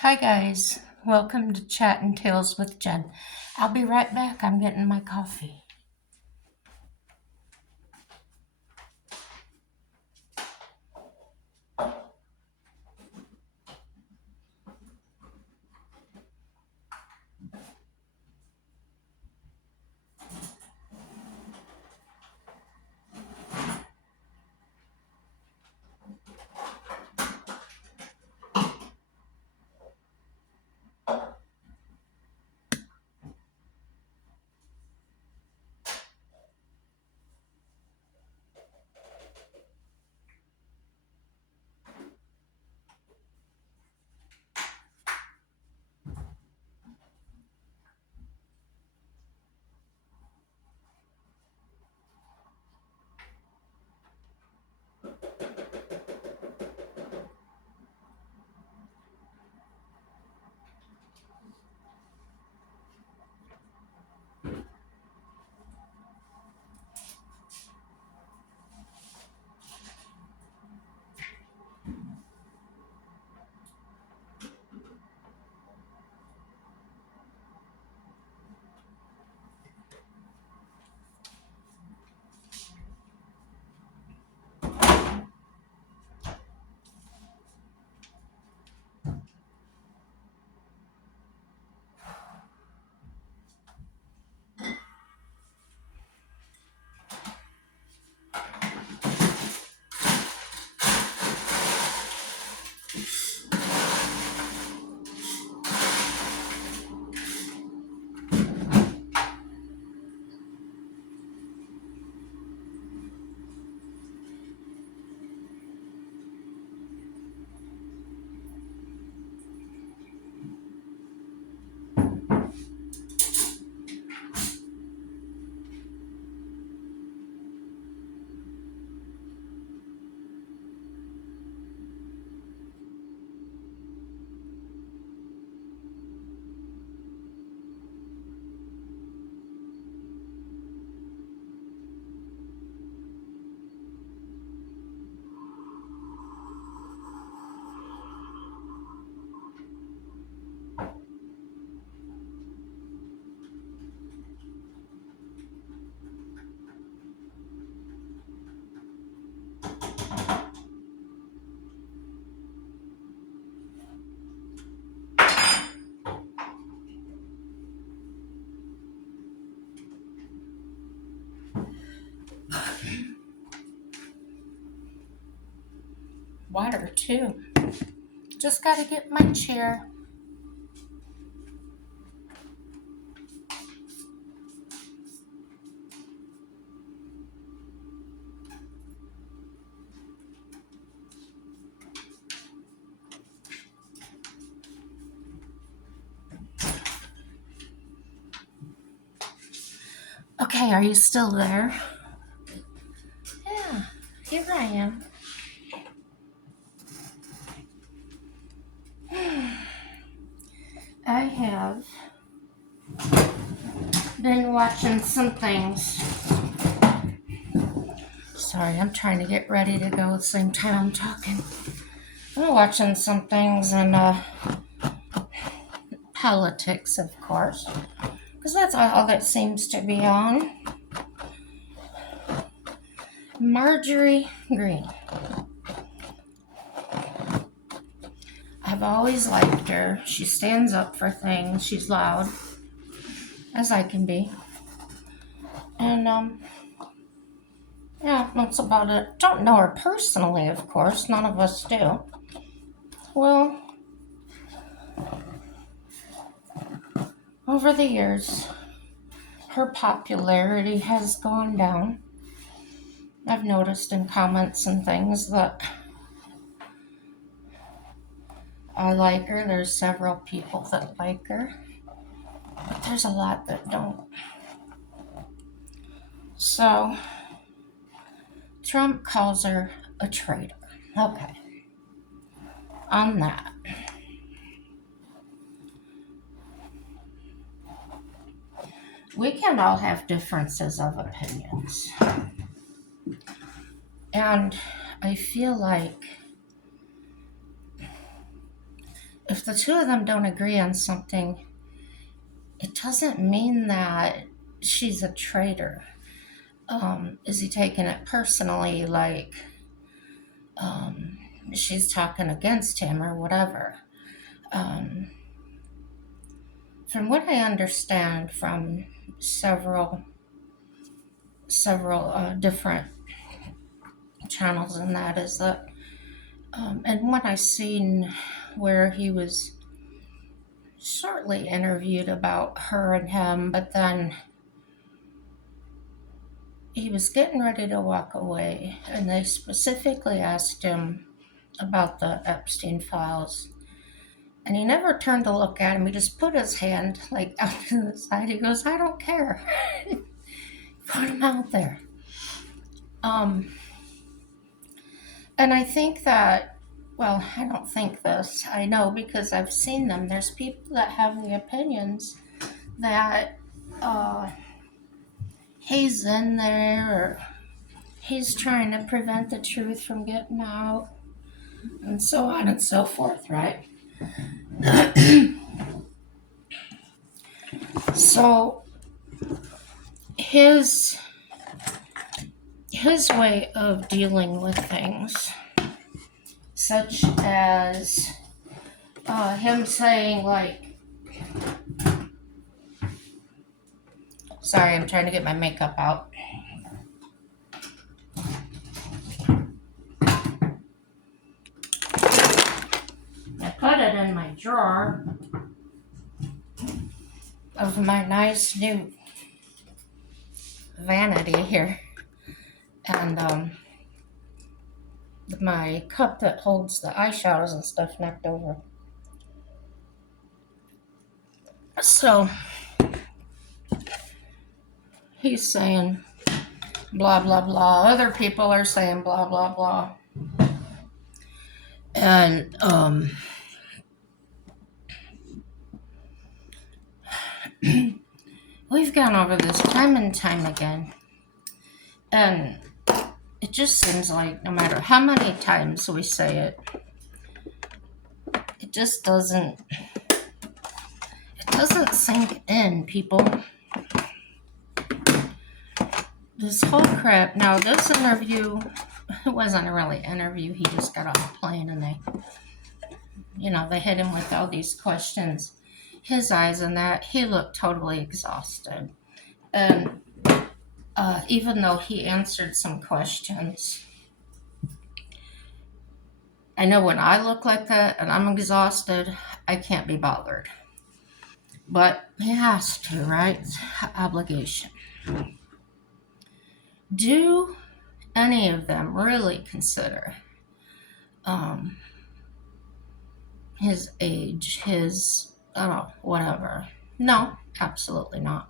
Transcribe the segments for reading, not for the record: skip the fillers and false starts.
Hi guys, welcome to Chat and Tales with Jen. I'll be right back. I'm getting my coffee. Water too. Just gotta get my chair. Okay, are you still there? Yeah, here I am. I have been watching some things. Sorry, I'm trying to get ready to go at the same time I'm talking. I'm watching some things in politics, of course, because that's all that seems to be on. Marjorie Greene. I've always liked her. She stands up for things. She's loud, as I can be. And, yeah, that's about it. Don't know her personally, of course. None of us do. Well, over the years, her popularity has gone down. I've noticed in comments and things that I like her. There's several people that like her, but there's a lot that don't. So, Trump calls her a traitor. Okay. On that. We can all have differences of opinions. And I feel like if the two of them don't agree on something, it doesn't mean that she's a traitor. Is he taking it personally, like she's talking against him or whatever? From what I understand from several different channels, and that is that, and what I seen where he was shortly interviewed about her and him, but then he was getting ready to walk away, and they specifically asked him about the Epstein files, and he never turned to look at him. He just put his hand like out to the side. He goes, "I don't care." Put him out there. And I think that, well, I don't think this. I know because I've seen them. There's people that have the opinions that he's in there, or he's trying to prevent the truth from getting out, and so on and so forth, right? So his way of dealing with things, such as him saying, like, sorry, I'm trying to get my makeup out. I put it in my drawer of my nice new vanity here, and my cup that holds the eyeshadows and stuff knocked over. So he's saying blah blah blah, other people are saying blah blah blah, and we've gone over this time and time again, and it just seems like no matter how many times we say it, it just doesn't sink in, people. This whole crap. Now, this interview, it wasn't really an interview. He just got off the plane and they hit him with all these questions. His eyes and that, he looked totally exhausted. And even though he answered some questions, I know when I look like that and I'm exhausted, I can't be bothered. But he has to, right? It's obligation. Do any of them really consider his age, his, whatever? No, absolutely not.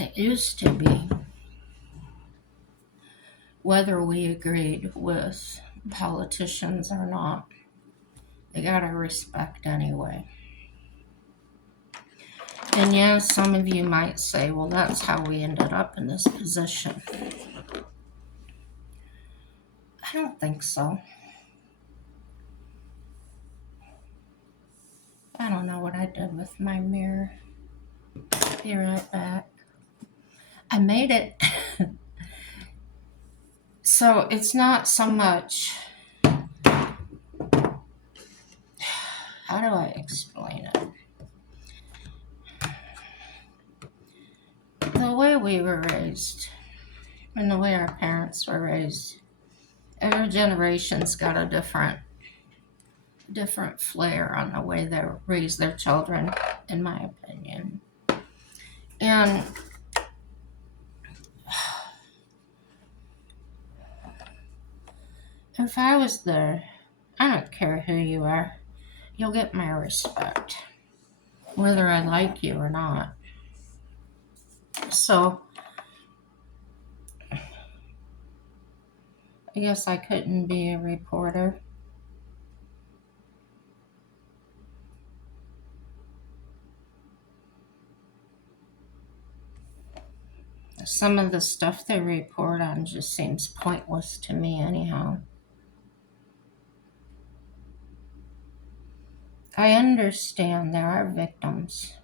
It used to be, whether we agreed with politicians or not, they gotta respect anyway. And yeah, some of you might say, well, that's how we ended up in this position. I don't think so. I don't know what I did with my mirror. Be right back. I made it. So it's not so much, how do I explain it? The way we were raised and the way our parents were raised, every generation's got a different different flair on the way they raise their children, in my opinion. And if I was there, I don't care who you are, you'll get my respect, whether I like you or not. So I guess I couldn't be a reporter. Some of the stuff they report on just seems pointless to me, anyhow. I understand there are victims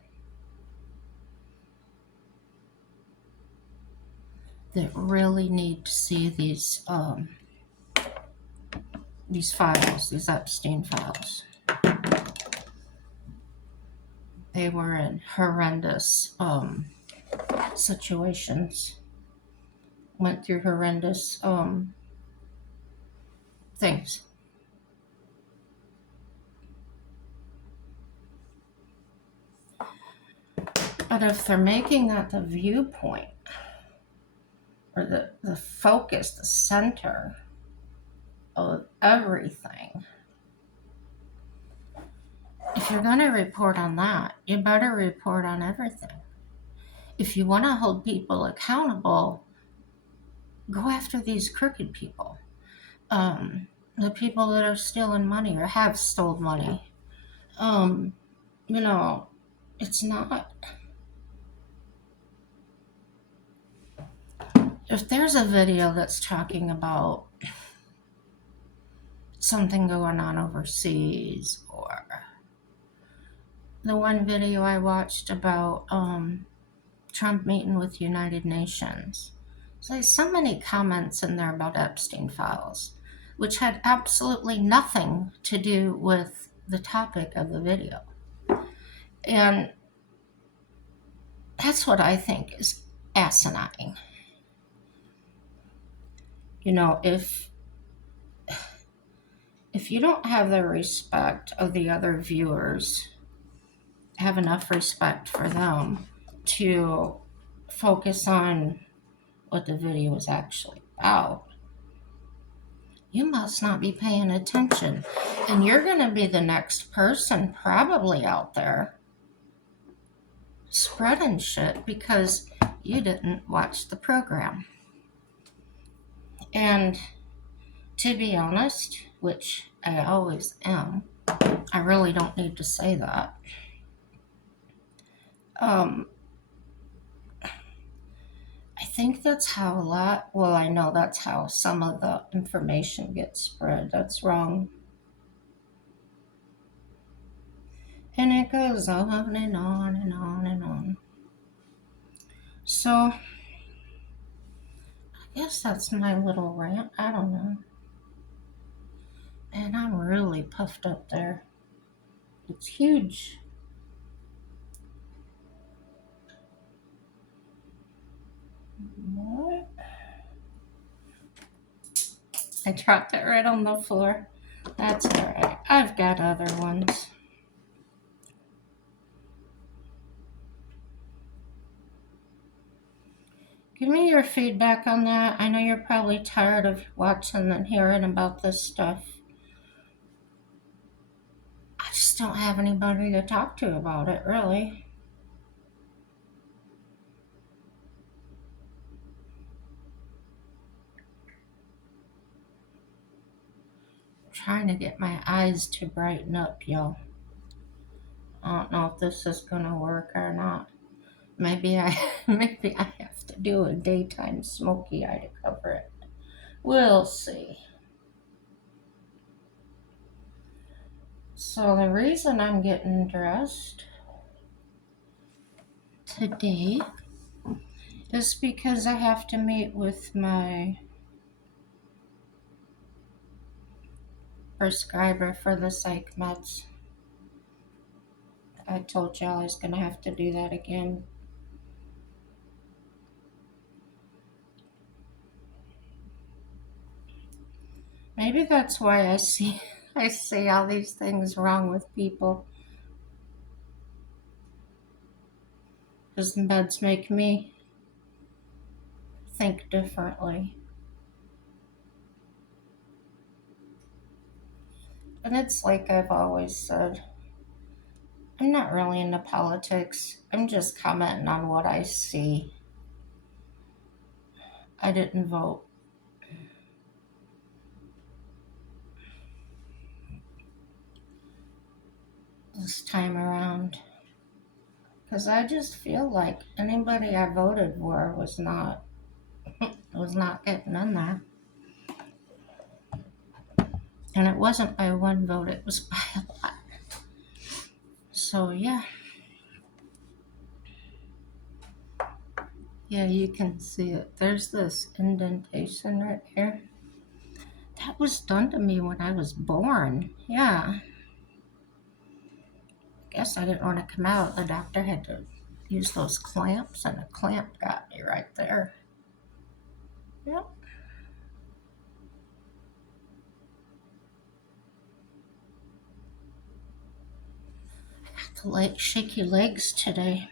that really need to see these files, these Epstein files. They were in horrendous situations, went through horrendous things. But if they're making that the viewpoint, or the focus, the center of everything, if you're going to report on that, you better report on everything. If you want to hold people accountable, go after these crooked people. The people that are stealing money or have stole money. You know, it's not. If there's a video that's talking about something going on overseas, or the one video I watched about Trump meeting with United Nations, there's so many comments in there about Epstein files, which had absolutely nothing to do with the topic of the video. And that's what I think is asinine. You know, if you don't have the respect of the other viewers, have enough respect for them to focus on what the video is actually about, you must not be paying attention. And you're going to be the next person probably out there spreading shit because you didn't watch the program. And to be honest, which I always am, I really don't need to say that. I think that's how I know that's how some of the information gets spread. That's wrong. And it goes on and on and on and on. So, I guess that's my little rant. I don't know. And I'm really puffed up there. It's huge. What? I dropped it right on the floor. That's alright. I've got other ones. Give me your feedback on that. I know you're probably tired of watching and hearing about this stuff. I just don't have anybody to talk to about it, really. I'm trying to get my eyes to brighten up, y'all. I don't know if this is gonna work or not. Maybe I have to do a daytime smoky eye to cover it. We'll see. So the reason I'm getting dressed today is because I have to meet with my prescriber for the psych meds. I told y'all I was gonna have to do that again. Maybe that's why I see I see all these things wrong with people. Because meds make me think differently. And it's like I've always said, I'm not really into politics. I'm just commenting on what I see. I didn't vote this time around because I just feel like anybody I voted for was not getting in there. And it wasn't by one vote, it was by a lot. So yeah. Yeah, you can see it. There's this indentation right here. That was done to me when I was born. Yeah. I guess I didn't want to come out. The doctor had to use those clamps, and a clamp got me right there. Yep. The shaky legs today.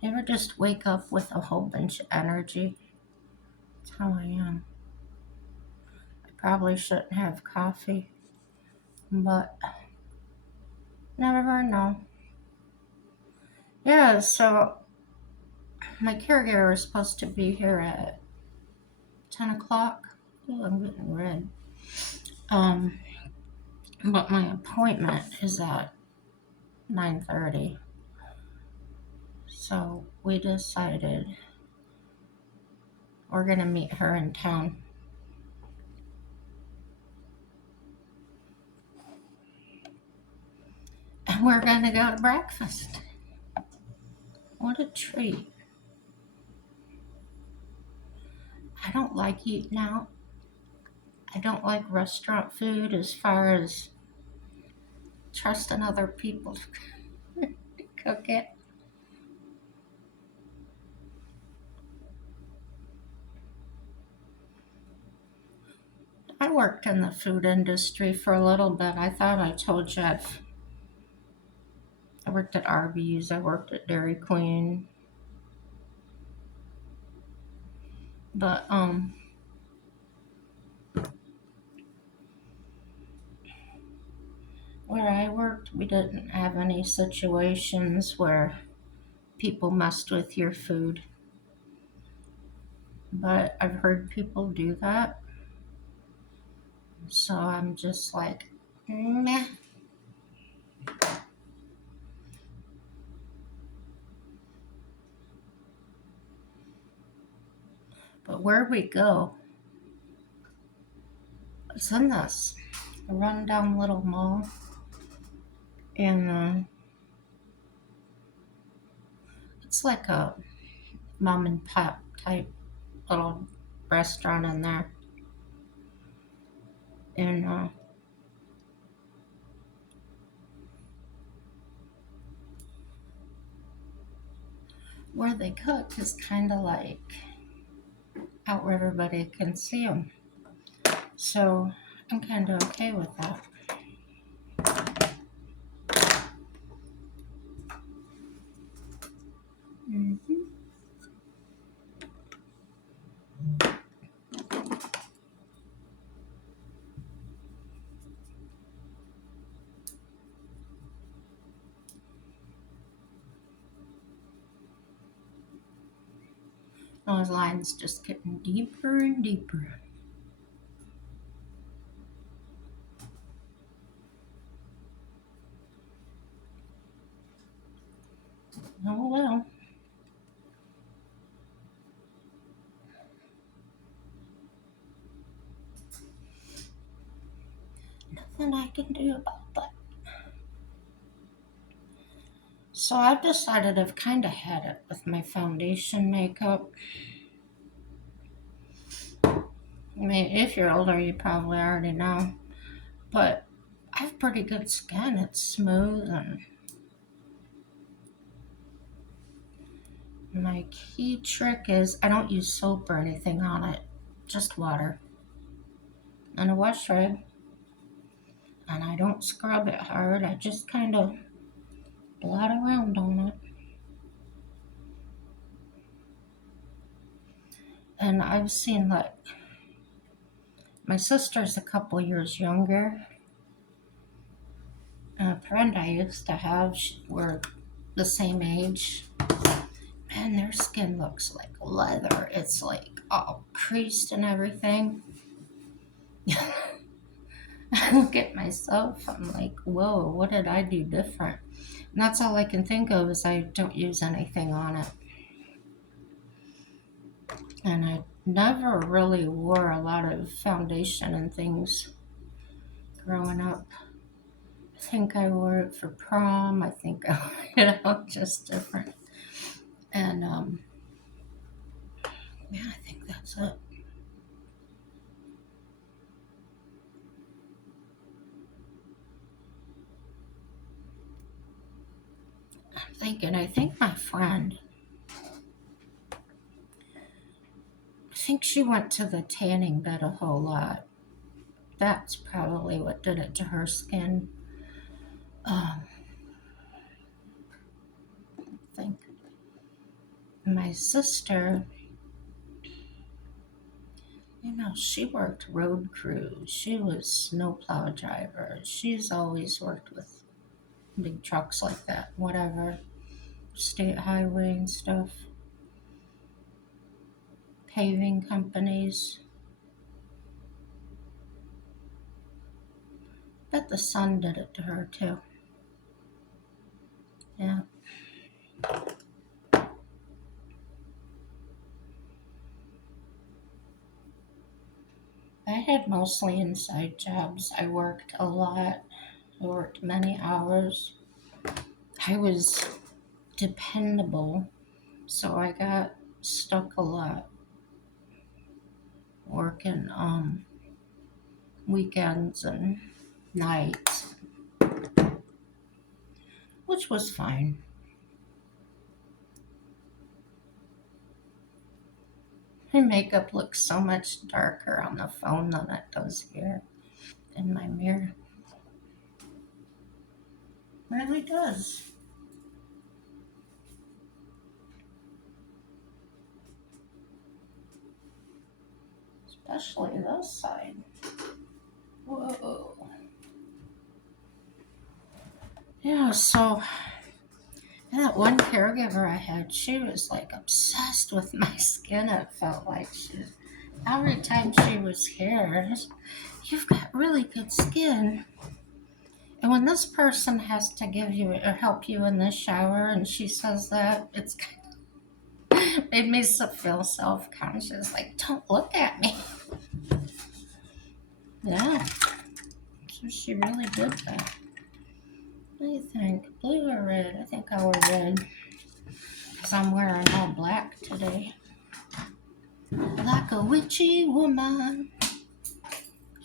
You ever just wake up with a whole bunch of energy? That's how I am. I probably shouldn't have coffee, but never know. Yeah, so my caregiver is supposed to be here at 10 o'clock. Oh, I'm getting red. Um, but my appointment is at 9:30. So we decided we're going to meet her in town. And we're going to go to breakfast. What a treat. I don't like eating out. I don't like restaurant food as far as trusting other people to cook it. I worked in the food industry for a little bit. I thought I told you I worked at Arby's, I worked at Dairy Queen. But where I worked, we didn't have any situations where people messed with your food. But I've heard people do that. So I'm just like, meh. But where we go, it's in this rundown little mall. And it's like a mom and pop type little restaurant in there. And where they cook is kind of like out where everybody can see them. So I'm kind of okay with that. Mm-hmm. Those lines just getting deeper and deeper. Oh well. Nothing I can do about that. So I've decided I've kind of had it with my foundation makeup. I mean, if you're older, you probably already know. But I have pretty good skin. It's smooth, and my key trick is I don't use soap or anything on it, just water. and a wash rag, and I don't scrub it hard. I just kind of blot around on it. And I've seen like my sister's a couple years younger. A friend I used to have, we're the same age. Man, their skin looks like leather. It's like all creased and everything. I look at myself, I'm like, whoa, what did I do different? And that's all I can think of is I don't use anything on it. And I never really wore a lot of foundation and things growing up. I think I wore it for prom. I think just different. And yeah, I think that's it. I think my friend, I think she went to the tanning bed a whole lot. That's probably what did it to her skin. Um, I think my sister, she worked road crews. She was snowplow driver. She's always worked with big trucks like that, whatever, state highway and stuff, paving companies. Bet the sun did it to her too. Yeah. I had mostly inside jobs. I worked a lot. I worked many hours. I was dependable, so I got stuck a lot working weekends and nights, which was fine. My makeup looks so much darker on the phone than it does here in my mirror. It really does. Especially this side. Whoa. Yeah, so that one caregiver I had, she was like obsessed with my skin. It felt like every time she was here, you've got really good skin. And when this person has to give you or help you in the shower and she says that, it's made me feel self conscious. Like, don't look at me. Yeah, so she really did that. What do you think? Blue or red? I think I wear red because I'm wearing all black today. Like a witchy woman.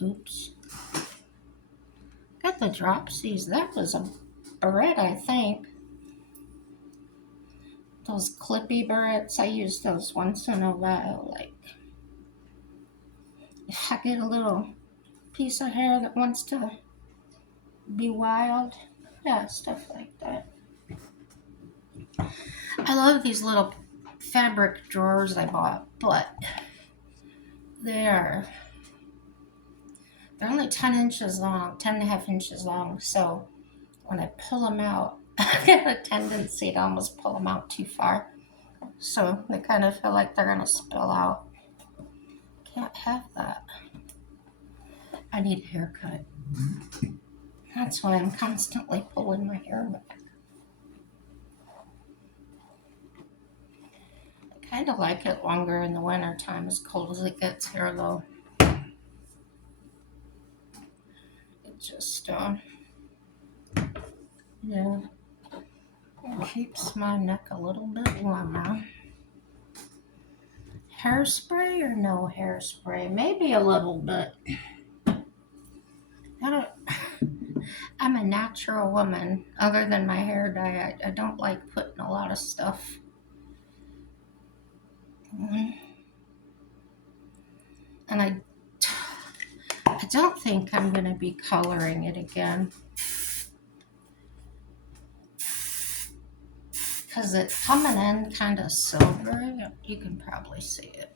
Oops. Got the dropsies. That was a beret, I think. Those clippy berets, I use those once in a while. Like, if I get a little piece of hair that wants to be wild. Yeah, stuff like that. I love these little fabric drawers I bought, but they're they're only 10 inches long, 10 and a half inches long. So when I pull them out, I get a tendency to almost pull them out too far. So they kind of feel like they're going to spill out. Can't have that. I need a haircut. That's why I'm constantly pulling my hair back. I kind of like it longer in the winter time, as cold as it gets here, though. It just, yeah, it keeps my neck a little bit warmer. Hairspray or no hairspray? Maybe a little bit. I don't, I'm a natural woman. Other than my hair dye, I don't like putting a lot of stuff. And I don't think I'm going to be coloring it again because it's coming in kind of silver. You can probably see it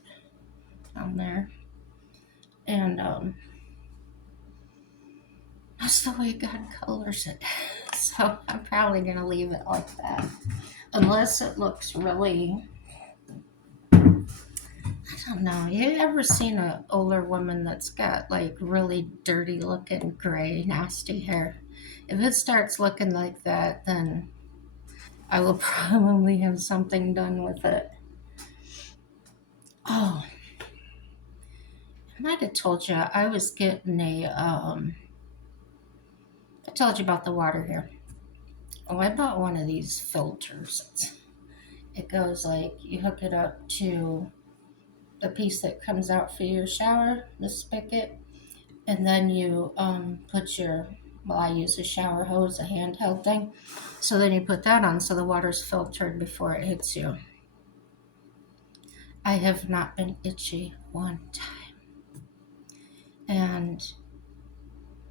down there. And that's the way God colors it. So I'm probably going to leave it like that. Unless it looks really, I don't know. You ever seen an older woman that's got like really dirty looking gray, nasty hair? If it starts looking like that, then I will probably have something done with it. Oh, I might have told you I was getting I told you about the water here. Oh, I bought one of these filters. It goes like you hook it up to the piece that comes out for your shower, the spigot, and then you put your, well, I use a shower hose, a handheld thing. So then you put that on so the water's filtered before it hits you. I have not been itchy one time. And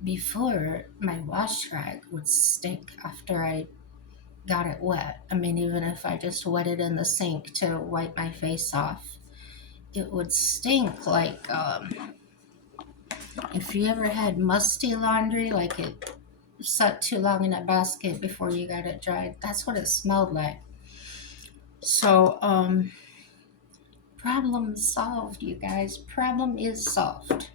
before, my wash rag would stink after I got it wet. I mean, even if I just wet it in the sink to wipe my face off, it would stink like if you ever had musty laundry, like it sat too long in a basket before you got it dried. That's what it smelled like. So, problem solved, you guys. Problem is solved.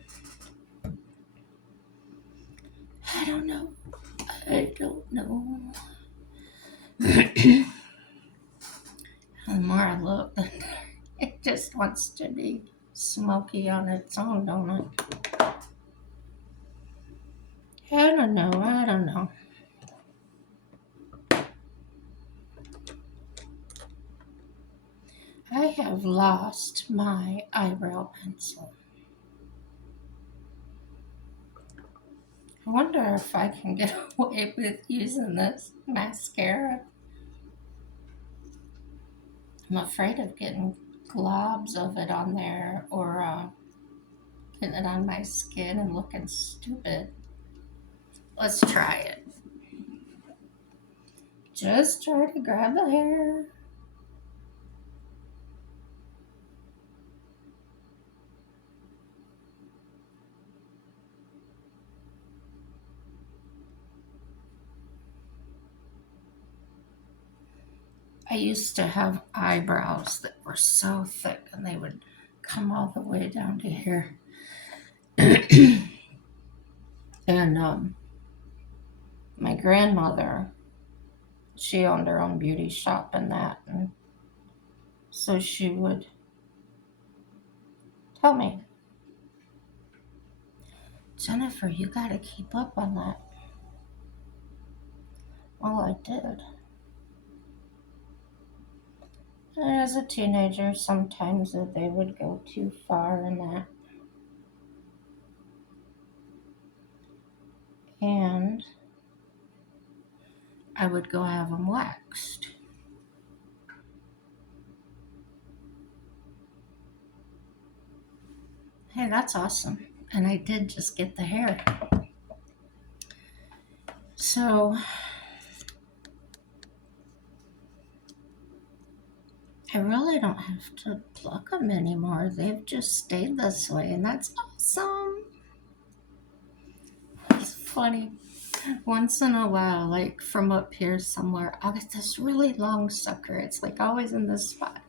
I don't know. I don't know. The more I look, the it just wants to be smoky on its own, don't it? I don't know. I don't know. I have lost my eyebrow pencil. I wonder if I can get away with using this mascara. I'm afraid of getting globs of it on there or getting it on my skin and looking stupid. Let's try it. Just try to grab the hair. I used to have eyebrows that were so thick and they would come all the way down to here. And my grandmother, she owned her own beauty shop and that. And so she would tell me, Jennifer, you got to keep up on that. Well, I did. As a teenager, sometimes they would go too far in that. And I would go have them waxed. Hey, that's awesome. And I did just get the hair. So I really don't have to pluck them anymore. They've just stayed this way, and that's awesome. It's funny. Once in a while, like from up here somewhere, I'll get this really long sucker. It's like always in this spot.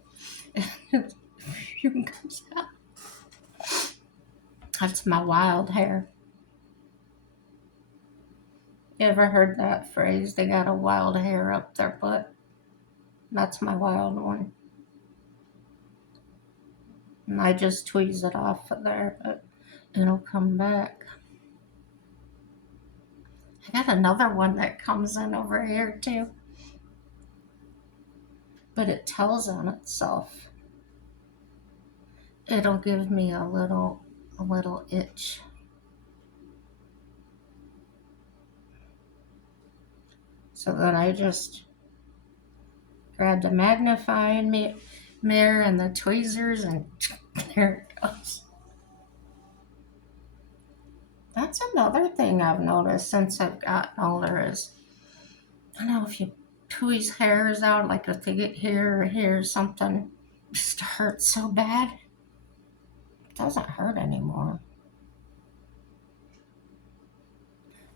Comes out. That's my wild hair. You ever heard that phrase? They got a wild hair up their butt. That's my wild one. And I just tweeze it off of there, but it'll come back. I got another one that comes in over here too. But it tells on itself. It'll give me a little itch. So then I just grab the magnifying mirror and the tweezers and there it goes. That's another thing I've noticed since I've gotten older is, I don't know, if you tweeze hairs out, like if they get here or here, something just hurts so bad. It doesn't hurt anymore.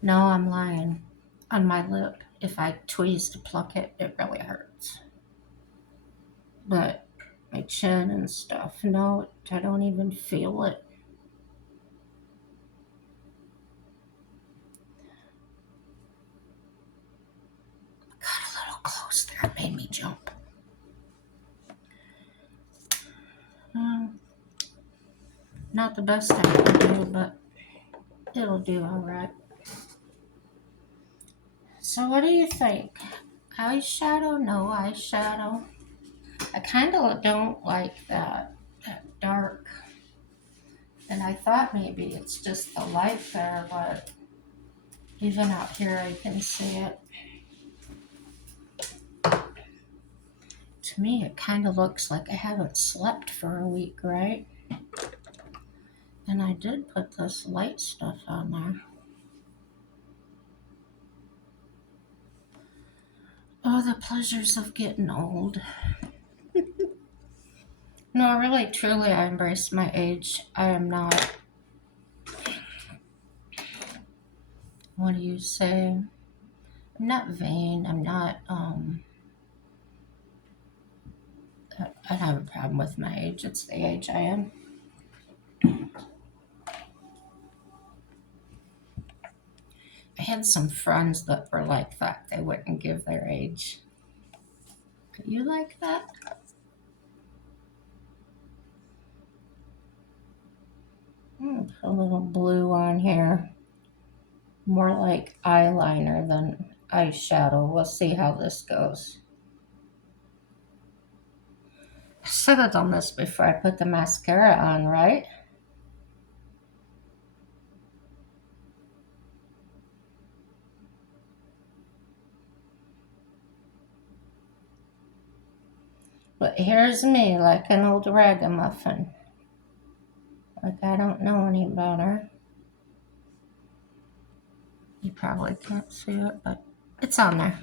No, I'm lying. On my lip, if I tweeze to pluck it, it really hurts. But my chin and stuff, no, I don't even feel it. Got a little close there, it made me jump. Um, Not the best I can do, but it'll do all right. So what do you think? Eyeshadow? No eyeshadow? I kind of don't like that dark. And I thought maybe it's just the light there, but even out here I can see it. To me, it kind of looks like I haven't slept for a week, right? And I did put this light stuff on there. Oh, the pleasures of getting old. No, really, truly, I embrace my age. I am not, what do you say? I'm not vain. I'm not, I don't have a problem with my age. It's the age I am. I had some friends that were like that. They wouldn't give their age. Are you like that? Put a little blue on here. More like eyeliner than eyeshadow. We'll see how this goes. I should have done this before I put the mascara on, right? But here's me like an old ragamuffin. Like I don't know any better. You probably can't see it, but it's on there.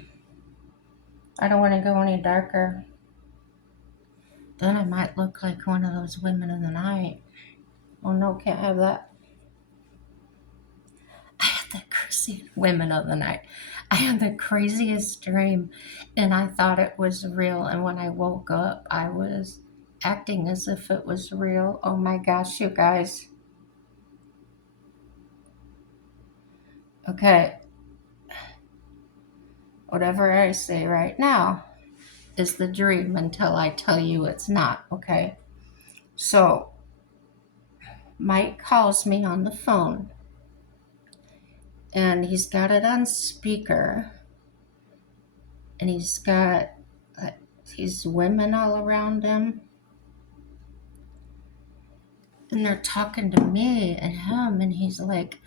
I don't want to go any darker. Then I might look like one of those women of the night. Oh no, can't have that. I had the crazy women of the night. I had the craziest dream and I thought it was real. And when I woke up, I was acting as if it was real. Oh my gosh, you guys. Okay, whatever I say right now is the dream until I tell you it's not, okay? So, Mike calls me on the phone and he's got it on speaker and he's got these women all around him and they're talking to me and him and he's like,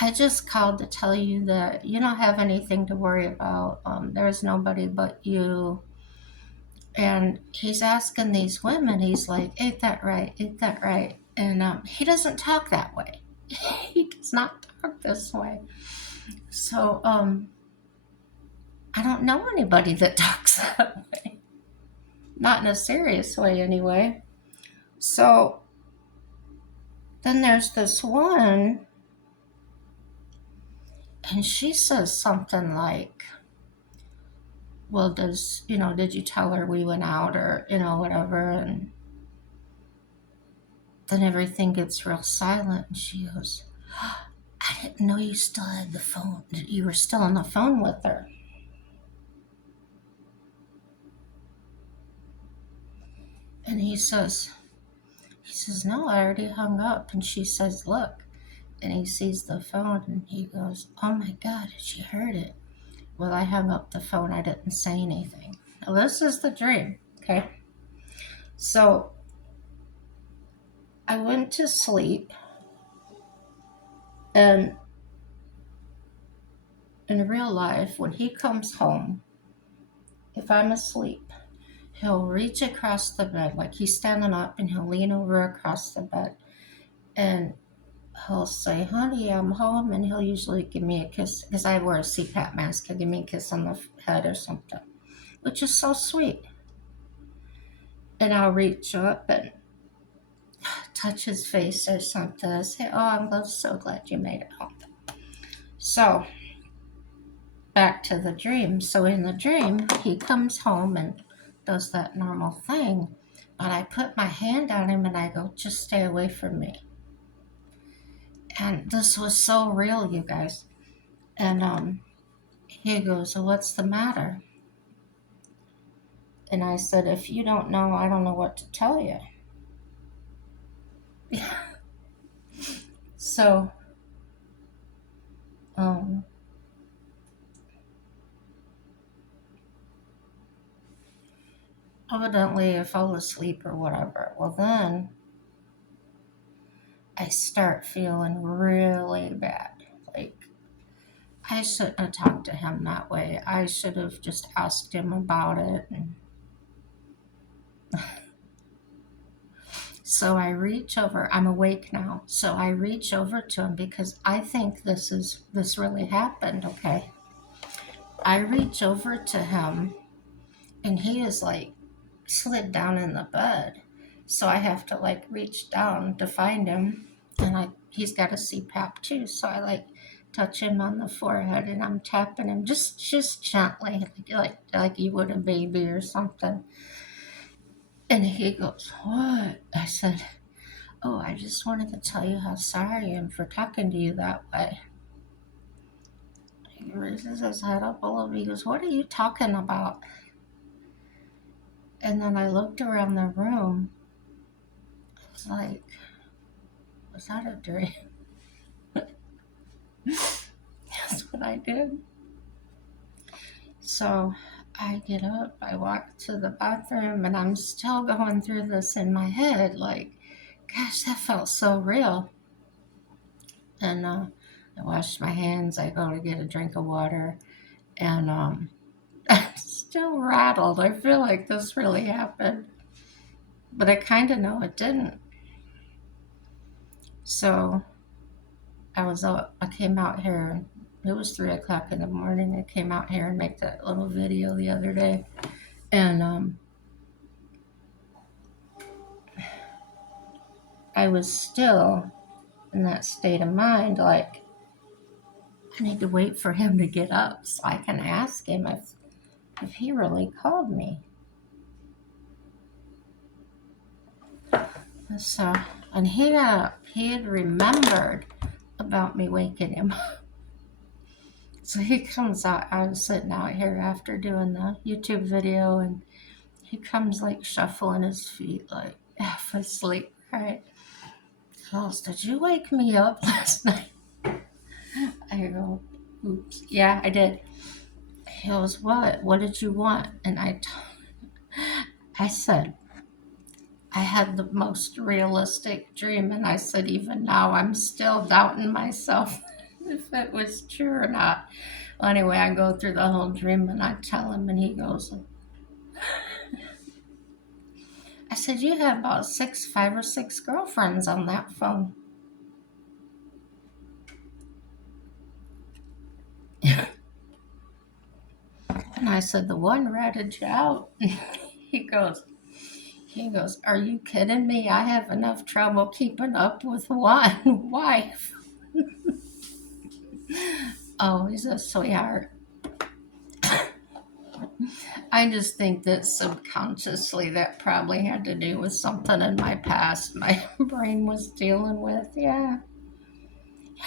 I just called to tell you that you don't have anything to worry about. There's nobody but you. And he's asking these women, he's like, ain't that right? Ain't that right? And he doesn't talk that way. He does not talk this way. So I don't know anybody that talks that way. Not in a serious way, anyway. So then there's this one, and she says something like, well, did you tell her we went out or, whatever? And then everything gets real silent. And she goes, I didn't know you still had the phone. You were still on the phone with her. And he says, no, I already hung up. And she says, look. And he sees the phone and he goes, oh my God, she heard it. Well, I hung up the phone. I didn't say anything. Now, this is the dream, okay? So I went to sleep, and in real life, when he comes home, if I'm asleep, he'll reach across the bed, like he's standing up, and he'll lean over across the bed and he'll say, honey, I'm home, and he'll usually give me a kiss because I wear a CPAP mask. He'll give me a kiss on the head or something, which is so sweet. And I'll reach up and touch his face or something. I say, oh, so glad you made it home. So back to the dream. So in the dream, he comes home and does that normal thing. But I put my hand on him and I go, just stay away from me. And this was so real, you guys. And he goes, well, what's the matter? And I said, if you don't know, I don't know what to tell you. So, um, evidently I fell asleep or whatever. Well, then I start feeling really bad. Like, I shouldn't have talked to him that way. I should have just asked him about it. And so I reach over. I'm awake now. So I reach over to him because I think this really happened, okay? I reach over to him and he is like slid down in the bed. So I have to like reach down to find him. And he's got a CPAP too. So I like touch him on the forehead and I'm tapping him just gently, like you would a baby or something. And he goes, what? I said, oh, I just wanted to tell you how sorry I am for talking to you that way. He raises his head up a little bit. He goes, what are you talking about? And then I looked around the room. I was like, was that a dream? That's what I did. So I get up, I walk to the bathroom, and I'm still going through this in my head. Like, gosh, that felt so real. And I wash my hands, I go to get a drink of water, and I'm still rattled. I feel like this really happened, but I kind of know it didn't. So I came out here. It was 3 o'clock in the morning. I came out here and make that little video the other day, and I was still in that state of mind, like I need to wait for him to get up so I can ask him if he really called me. So, and he got up. He had remembered about me waking him up. So he comes out. I was sitting out here after doing the YouTube video, and he comes like shuffling his feet, like half asleep, right? He goes, did you wake me up last night? I go, oops. Yeah, I did. He goes, what? What did you want? And I said, I had the most realistic dream. And I said, even now, I'm still doubting myself if it was true or not. Well, anyway, I go through the whole dream and I tell him, and he goes, I said, you had about 5 or 6 girlfriends on that phone. And I said, the one ratted you out. He goes, are you kidding me? I have enough trouble keeping up with one wife. Oh, he's a sweetheart. I just think that subconsciously that probably had to do with something in my past my brain was dealing with. Yeah.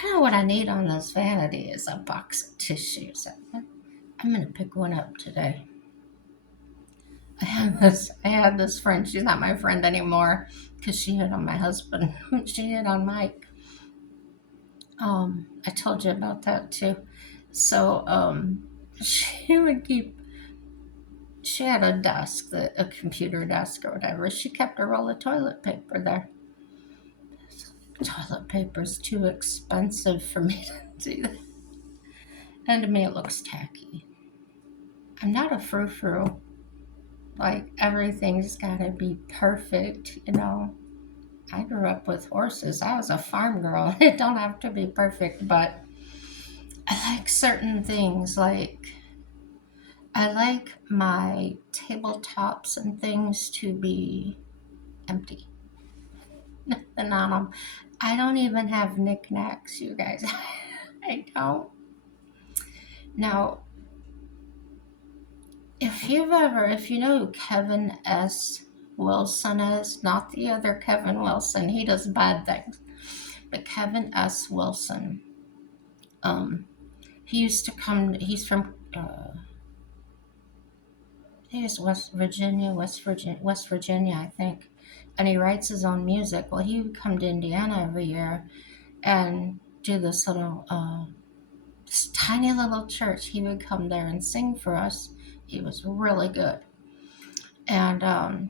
You know what I need on this vanity is a box of tissues. I'm going to pick one up today. I had this friend. She's not my friend anymore because she hit on my husband. She hit on Mike. I told you about that too. So she would keep. She had a desk, a computer desk or whatever. She kept a roll of toilet paper there. Toilet paper's too expensive for me to do that. And to me, it looks tacky. I'm not a frou-frou. Like, everything's gotta be perfect, you know. I grew up with horses. I was a farm girl. It don't have to be perfect, but I like certain things. Like, I like my tabletops and things to be empty. Nothing on them. I don't even have knickknacks, you guys. I don't. Now, if you know who Kevin S. Wilson is, not the other Kevin Wilson, he does bad things, but Kevin S. Wilson, um, he used to come, he's from, I think it's West Virginia, I think, and he writes his own music. Well, he would come to Indiana every year and do this little, this tiny little church. He would come there and sing for us. He was really good. And I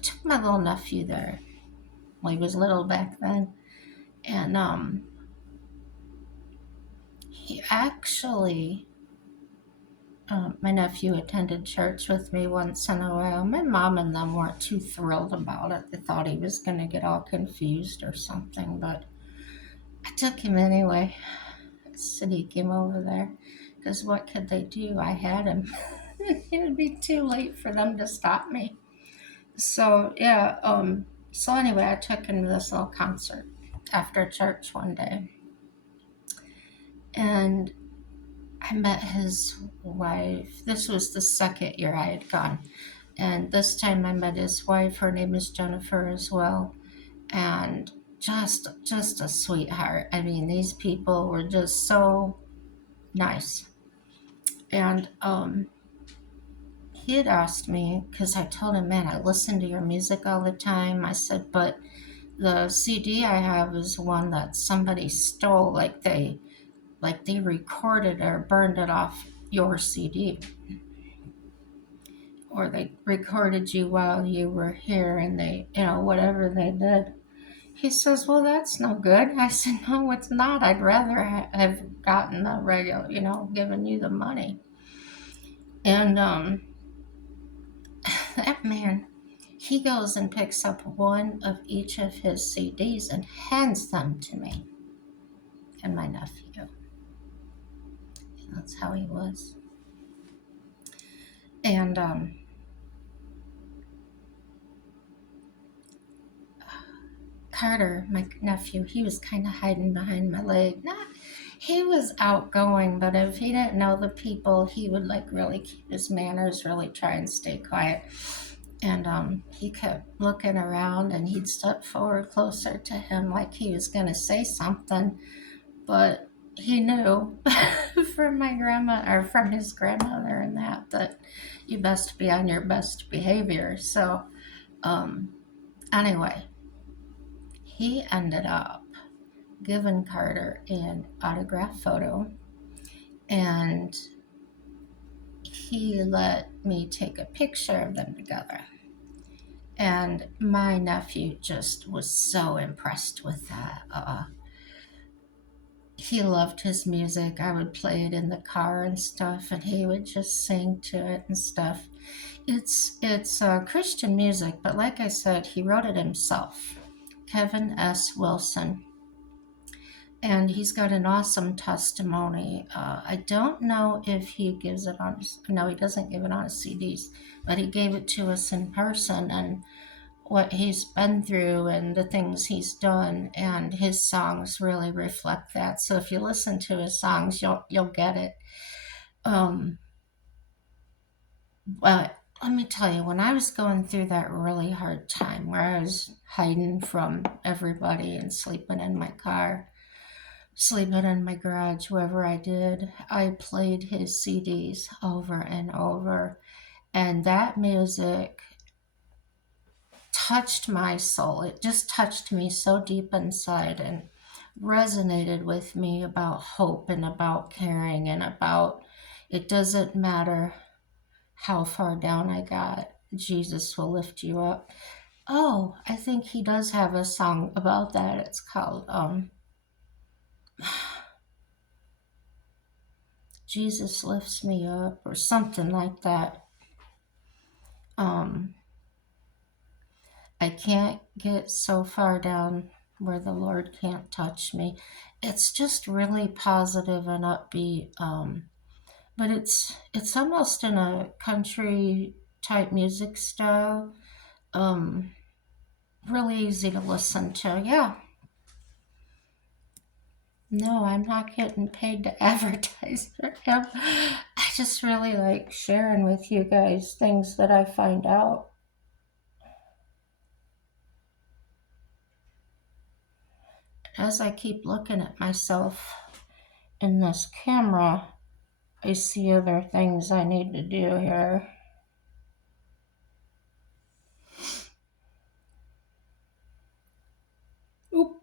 took my little nephew there. Well, he was little back then. And he actually, my nephew attended church with me once in a while. My mom and them weren't too thrilled about it. They thought he was going to get all confused or something, but I took him anyway. So he came over there because what could they do? I had him. It would be too late for them to stop me. So yeah, so anyway, I took him to this little concert after church one day, and I met his wife. This was the second year I had gone, and this time I met his wife. Her name is Jennifer as well, and just a sweetheart. I mean, these people were just so nice, and he had asked me because I told him, man, I listen to your music all the time. I said, but the CD I have is one that somebody stole, like they recorded or burned it off your CD, or they recorded you while you were here, and they, whatever they did. He says, well, that's no good. I said, no, it's not. I'd rather have gotten the regular, given you the money. And that man, he goes and picks up one of each of his CDs and hands them to me and my nephew. That's how he was. And Carter, my nephew, he was kind of hiding behind my leg. Not, he was outgoing, but if he didn't know the people, he would like really keep his manners, really try and stay quiet. And he kept looking around, and he'd step forward closer to him like he was going to say something, but he knew from my grandma or from his grandmother and that you best be on your best behavior. So anyway, he ended up giving Carter an autograph photo, and he let me take a picture of them together. And my nephew just was so impressed with that. He loved his music. I would play it in the car and stuff, and he would just sing to it and stuff. It's Christian music, but like I said, he wrote it himself. Kevin S. Wilson. And he's got an awesome testimony. I don't know if he gives it on no, he doesn't give it on his CDs, but he gave it to us in person, and what he's been through and the things he's done, and his songs really reflect that. So if you listen to his songs, you'll get it. But let me tell you, when I was going through that really hard time where I was hiding from everybody and sleeping in my car, sleeping in my garage, wherever I did, I played his CDs over and over. And that music touched my soul. It just touched me so deep inside and resonated with me about hope and about caring and about it doesn't matter how far down I got, Jesus will lift you up. Oh, I think he does have a song about that. It's called Jesus Lifts Me Up or something like that. Um, I can't get so far down where the Lord can't touch me. It's just really positive and upbeat. But it's almost in a country type music style. Um, Really easy to listen to. Yeah. No, I'm not getting paid to advertise for him. I just really like sharing with you guys things that I find out. As I keep looking at myself in this camera, I see other things I need to do here. Oop,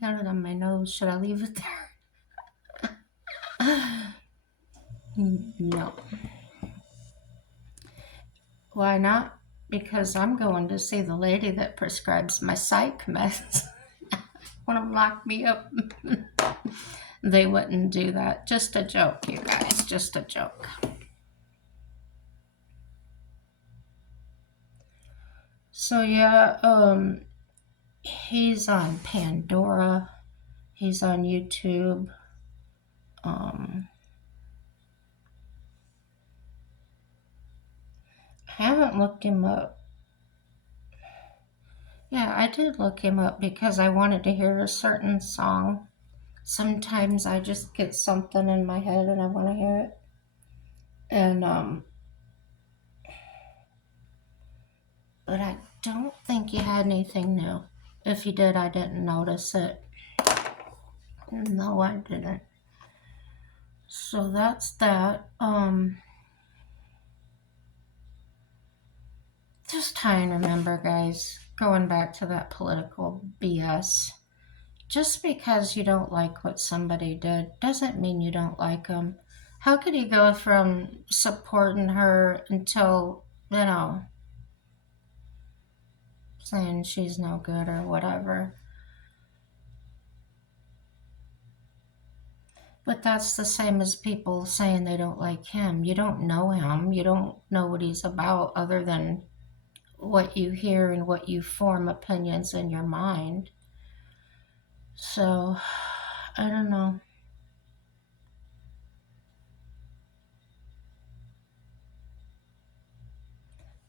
got it on my nose. Should I leave it there? No. Why not? Because I'm going to see the lady that prescribes my psych meds. Want to lock me up? They wouldn't do that. Just a joke, you guys. Just a joke. So yeah, he's on Pandora. He's on YouTube. I haven't looked him up. Yeah, I did look him up because I wanted to hear a certain song. Sometimes I just get something in my head and I want to hear it. And but I don't think he had anything new. If he did, I didn't notice it. No, I didn't. So that's that. Just trying to remember, guys, going back to that political BS. Just because you don't like what somebody did doesn't mean you don't like them. How could you go from supporting her until, saying she's no good or whatever? But that's the same as people saying they don't like him. You don't know him. You don't know what he's about other than what you hear and what you form opinions in your mind. So, I don't know.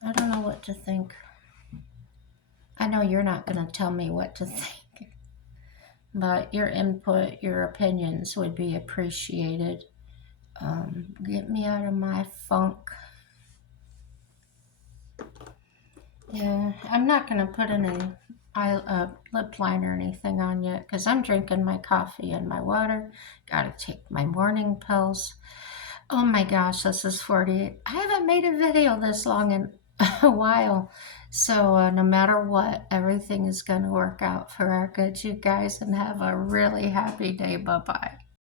I don't know what to think. I know you're not going to tell me what to think, but your input, your opinions would be appreciated. Get me out of my funk. Yeah, I'm not going to put any lip liner or anything on yet because I'm drinking my coffee and my water. Gotta take my morning pills. Oh my gosh, this is 48. I haven't made a video this long in a while. So no matter what, everything is going to work out for our good, you guys, and have a really happy day. Bye-bye.